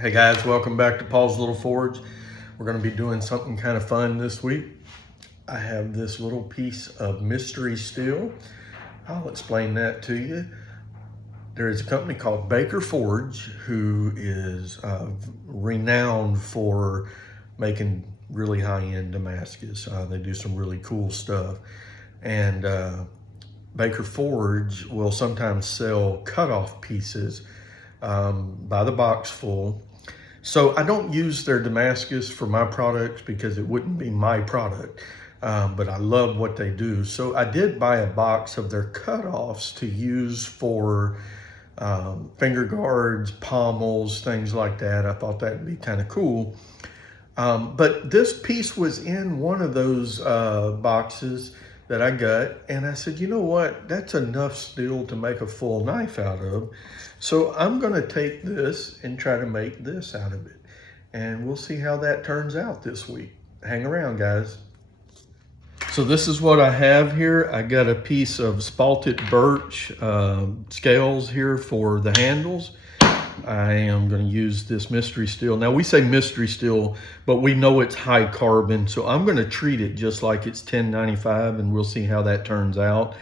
Hey guys, welcome back to Paul's Little Forge. We're going to be doing something kind of fun this week. I have this little piece of mystery steel. I'll explain that to you. There is a company called Baker Forge who is renowned for making really high-end Damascus. They do some really cool stuff. And Baker Forge will sometimes sell cut-off pieces by the box full. So I don't use their Damascus for my products because it wouldn't be my product, but I love what they do. So I did buy a box of their cutoffs to use for finger guards, pommels, things like that. I thought that'd be kind of cool. But this piece was in one of those boxes that I got, and I said, you know what, that's enough steel to make a full knife out of. So I'm gonna take this and try to make this out of it. And we'll see how that turns out this week. Hang around, guys. So this is what I have here. I got a piece of spalted birch scales here for the handles. I am going to use this mystery steel. Now we say mystery steel, but we know it's high carbon. So I'm going to treat it just like it's 1095 and we'll see how that turns out.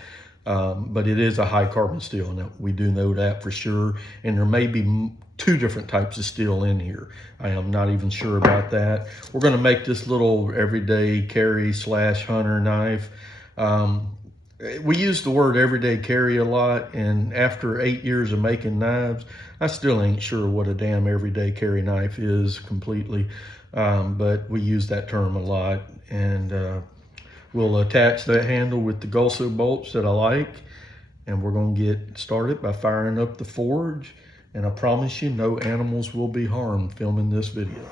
But it is a high carbon steel. Now we do know that for sure. And there may be two different types of steel in here. I am not even sure about that. We're going to make this little everyday carry / hunter knife. We use the word everyday carry a lot, and after 8 years of making knives, I still ain't sure what a damn everyday carry knife is completely, but we use that term a lot. And we'll attach that handle with the Gulso bolts that I like, and we're gonna get started by firing up the forge. And I promise you, no animals will be harmed filming this video.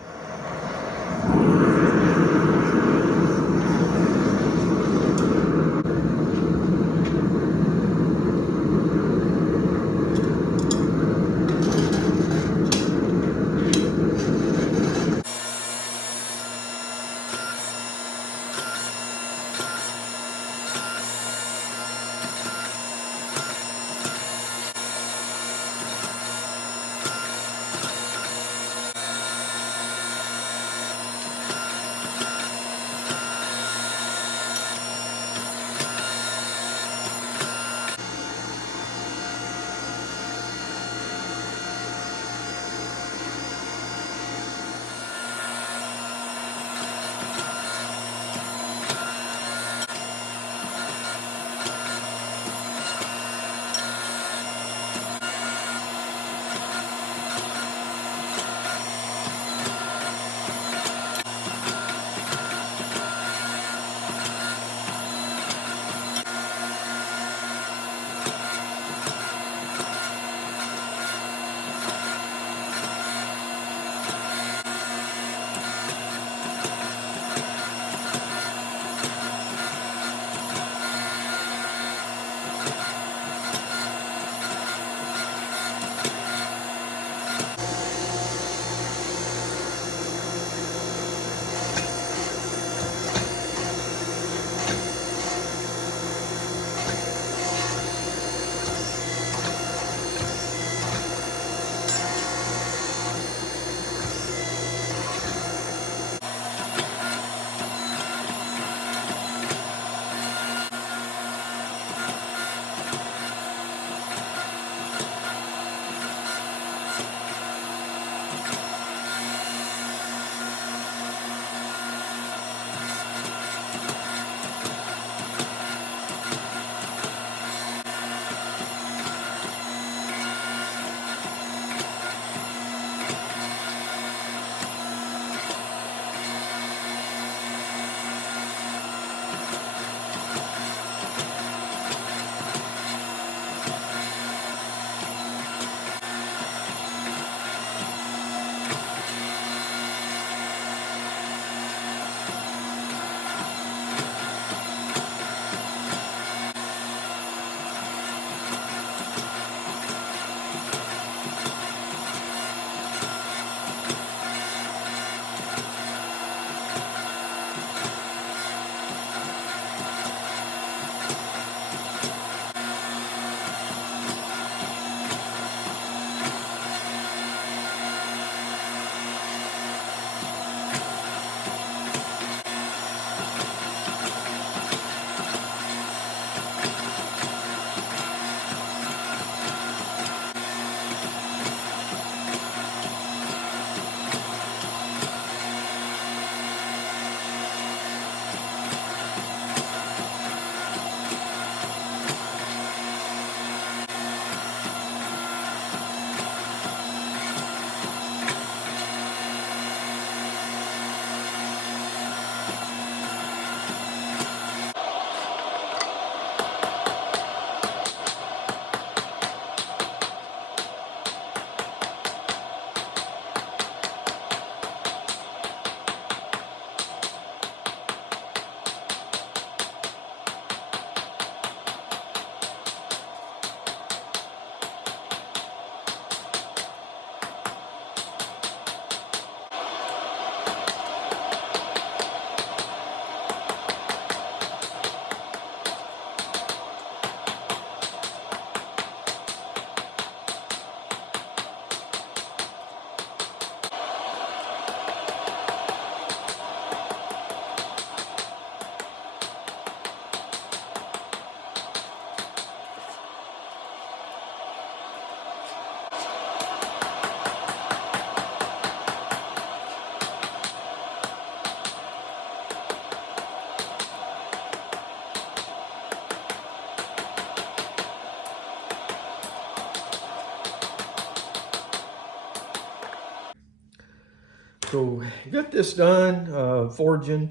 So got this done, forging.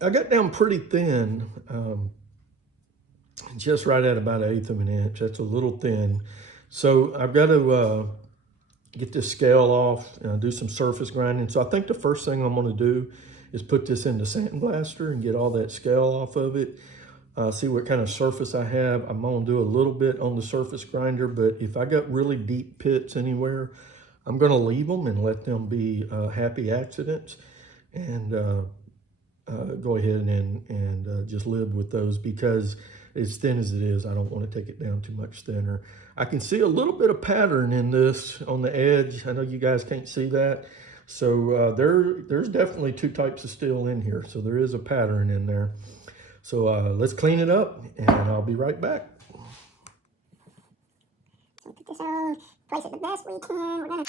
I got down pretty thin, just right at about 1/8 of an inch. That's a little thin. So I've got to get this scale off, do some surface grinding. So I think the first thing I'm gonna do is put this in the sandblaster and get all that scale off of it. See what kind of surface I have. I'm gonna do a little bit on the surface grinder, but if I got really deep pits anywhere, I'm gonna leave them and let them be happy accidents, and go ahead and just live with those, because as thin as it is, I don't want to take it down too much thinner. I can see a little bit of pattern in this on the edge. I know you guys can't see that. So there's definitely two types of steel in here. So there is a pattern in there. So let's clean it up and I'll be right back. So put this on, place it the best we can. We're gonna...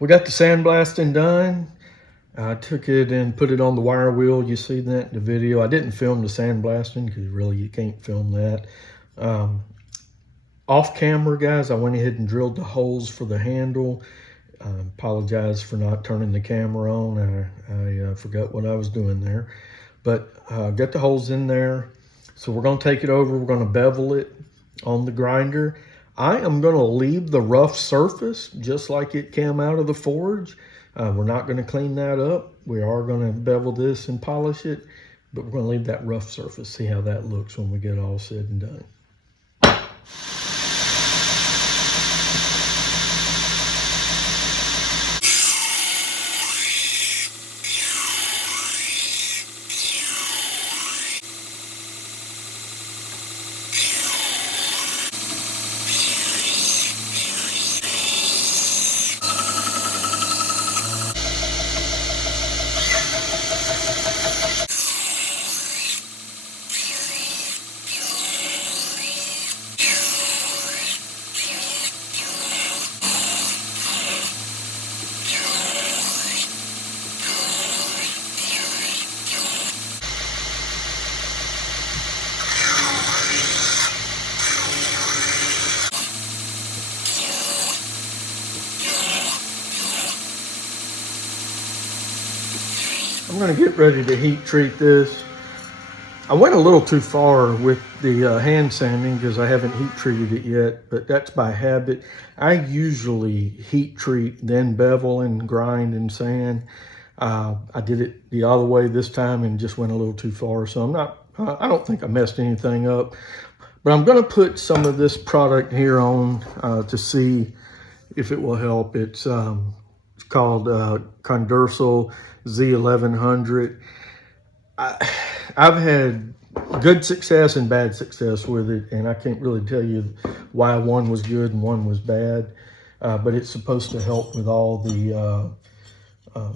We got the sandblasting done. I took it and put it on the wire wheel. You see that in the video. I didn't film the sandblasting because really you can't film that. Off camera, guys, I went ahead and drilled the holes for the handle. Apologize for not turning the camera on. I forgot what I was doing there. But got the holes in there. So we're going to take it over. We're going to bevel it on the grinder. I am going to leave the rough surface just like it came out of the forge. We're not going to clean that up. We are going to bevel this and polish it, but we're going to leave that rough surface, see how that looks when we get all said and done. I'm going to get ready to heat treat this. I went a little too far with the hand sanding because I haven't heat treated it yet, but that's by habit. I usually heat treat, then bevel and grind and sand. I did it the other way this time and just went a little too far. So I don't think I messed anything up, but I'm going to put some of this product here on to see if it will help. It's called Condursal Z1100. I've had good success and bad success with it, and I can't really tell you why one was good and one was bad, but it's supposed to help with all the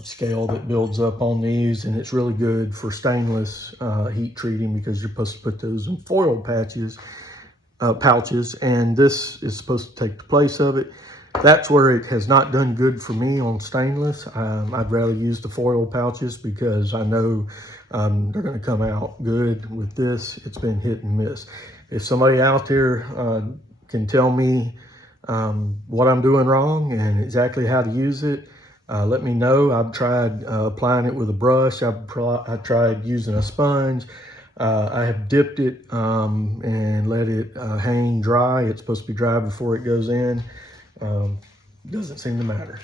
scale that builds up on these, and it's really good for stainless heat treating because you're supposed to put those in foil pouches, and this is supposed to take the place of it. That's where it has not done good for me on stainless. I'd rather use the foil pouches because I know they're going to come out good. With this, it's been hit and miss. If somebody out there can tell me what I'm doing wrong and exactly how to use it, let me know. I've tried applying it with a brush. I tried using a sponge. I have dipped it and let it hang dry. It's supposed to be dry before it goes in. Doesn't seem to matter.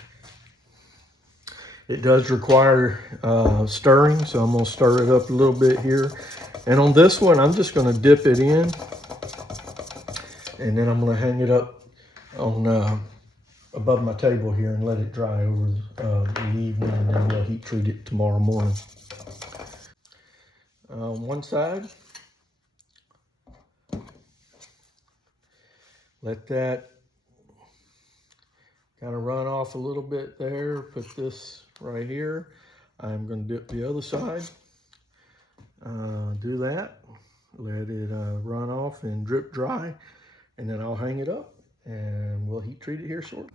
It does require stirring, so I'm going to stir it up a little bit here. And on this one, I'm just going to dip it in, and then I'm going to hang it up on above my table here and let it dry over the evening, and then we'll heat treat it tomorrow morning. On one side, let that kind of run off a little bit there. Put this right here. I'm going to dip the other side. Do that. Let it run off and drip dry, and then I'll hang it up and we'll heat treat it here shortly.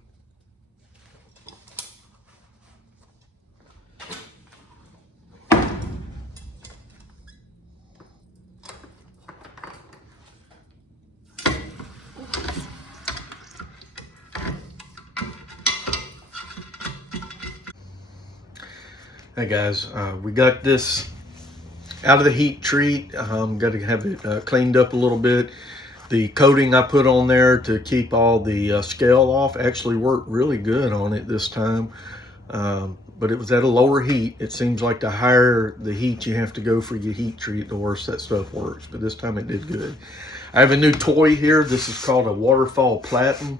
Hey guys, we got this out of the heat treat. Got to have it cleaned up a little bit. The coating I put on there to keep all the scale off actually worked really good on it this time. But it was at a lower heat. It seems like the higher the heat you have to go for your heat treat, the worse that stuff works. But this time it did good. I have a new toy here. This is called a Waterfall Platen,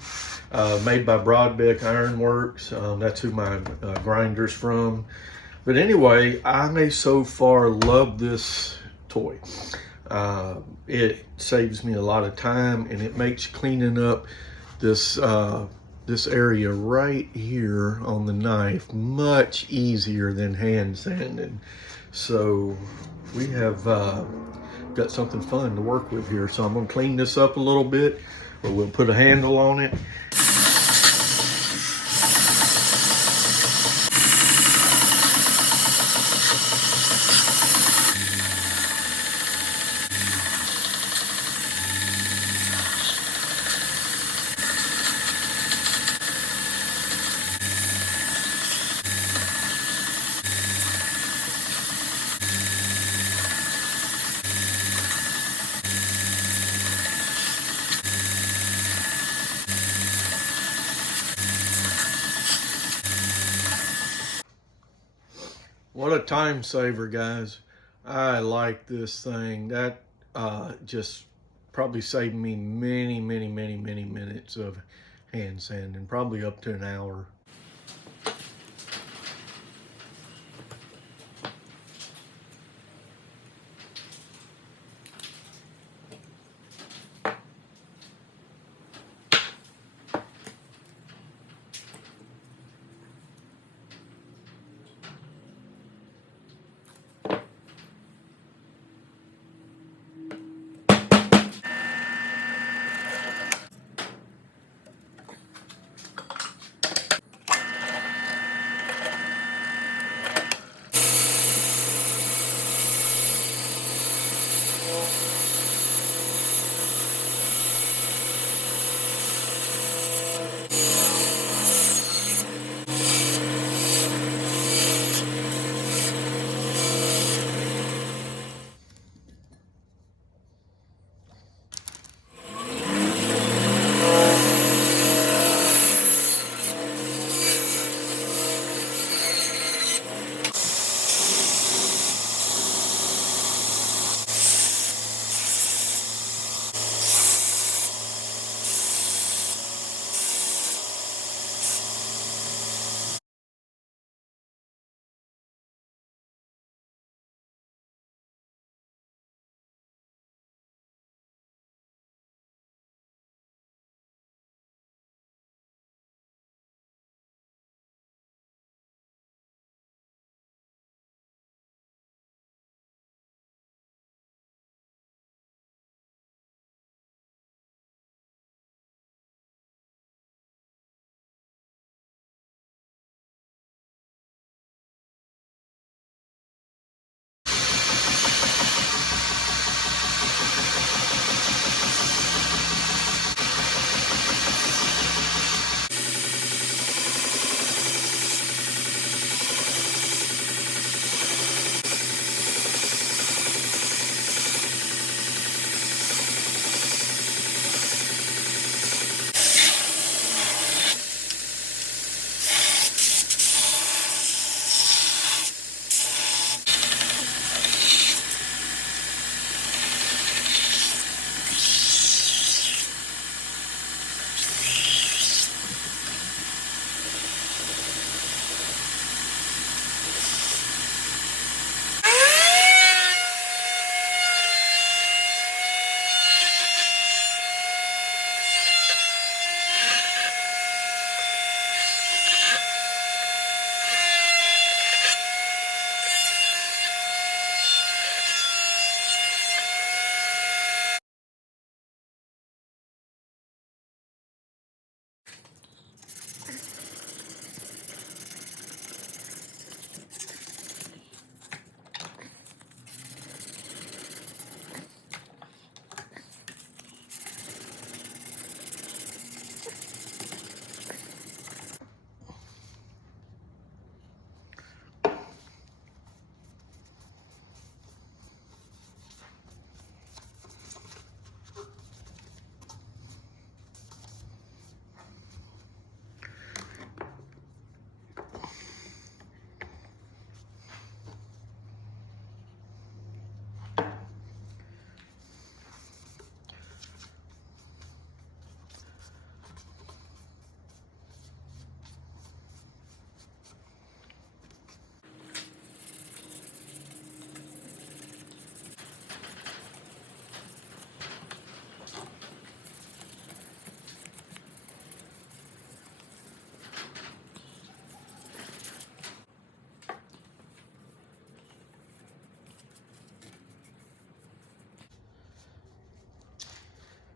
made by Broadbeck Ironworks. That's who my grinder's from. But anyway, I so far love this toy. It saves me a lot of time, and it makes cleaning up this this area right here on the knife much easier than hand sanding. So we have got something fun to work with here. So I'm gonna clean this up a little bit, or we'll put a handle on it. What a time saver, guys. I like this thing. That just probably saved me many minutes of hand sanding, probably up to an hour.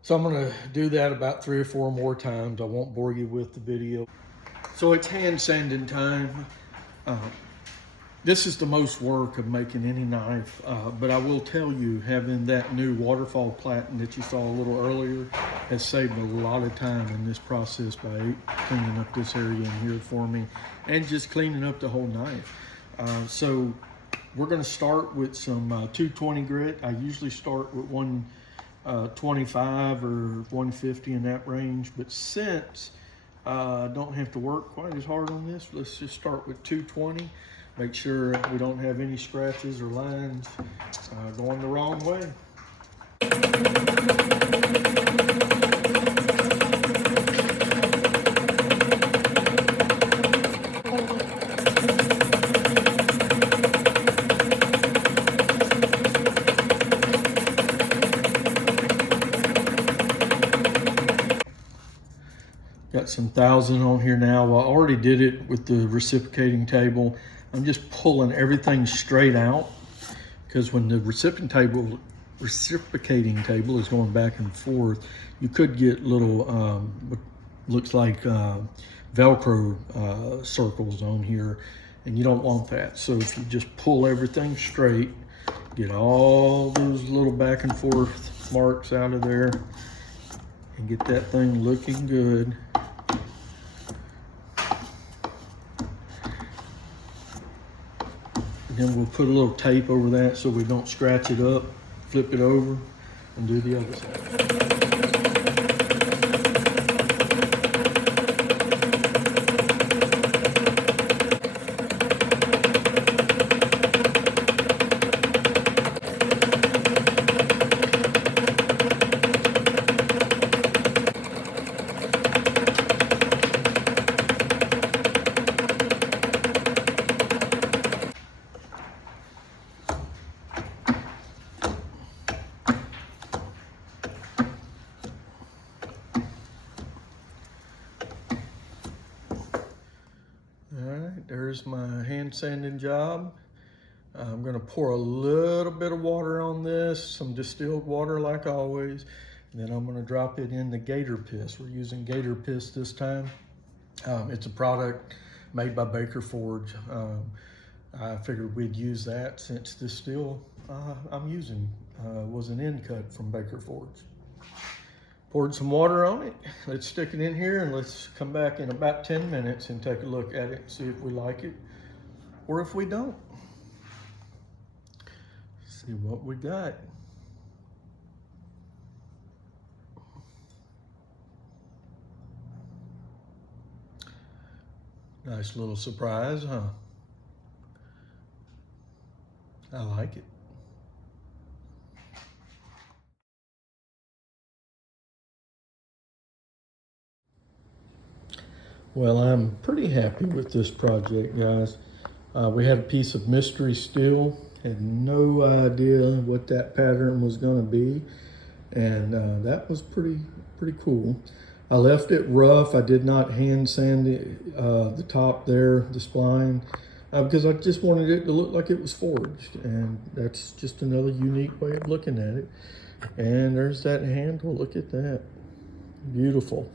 So I'm gonna do that about 3 or 4 more times. I won't bore you with the video. So it's hand sanding time. This is the most work of making any knife, but I will tell you, having that new waterfall platen that you saw a little earlier has saved a lot of time in this process by cleaning up this area in here for me and just cleaning up the whole knife. So we're going to start with some 220 grit. I usually start with 125 or 150 in that range, but since I don't have to work quite as hard on this, let's just start with 220. Make sure we don't have any scratches or lines going the wrong way. Got some 1,000 on here now. Well, I already did it with the reciprocating table. I'm just pulling everything straight out because when the reciprocating table is going back and forth, you could get little, what looks like Velcro circles on here, and you don't want that. So if you just pull everything straight, get all those little back and forth marks out of there, and get that thing looking good. Then we'll put a little tape over that so we don't scratch it up, flip it over, and do the other side. There's my hand sanding job. I'm gonna pour a little bit of water on this, some distilled water like always, and then I'm gonna drop it in the gator piss. We're using gator piss this time. It's a product made by Baker Forge. I figured we'd use that since this steel I'm using was an end cut from Baker Forge. Poured some water on it. Let's stick it in here and let's come back in about 10 minutes and take a look at it and see if we like it or if we don't. See what we got. Nice little surprise, huh? I like it. Well, I'm pretty happy with this project, guys. We had a piece of mystery steel, had no idea what that pattern was going to be, and that was pretty cool. I left it rough. I did not hand sand the top there, the spline, because I just wanted it to look like it was forged, and that's just another unique way of looking at it. And there's that handle. Look at that. Beautiful.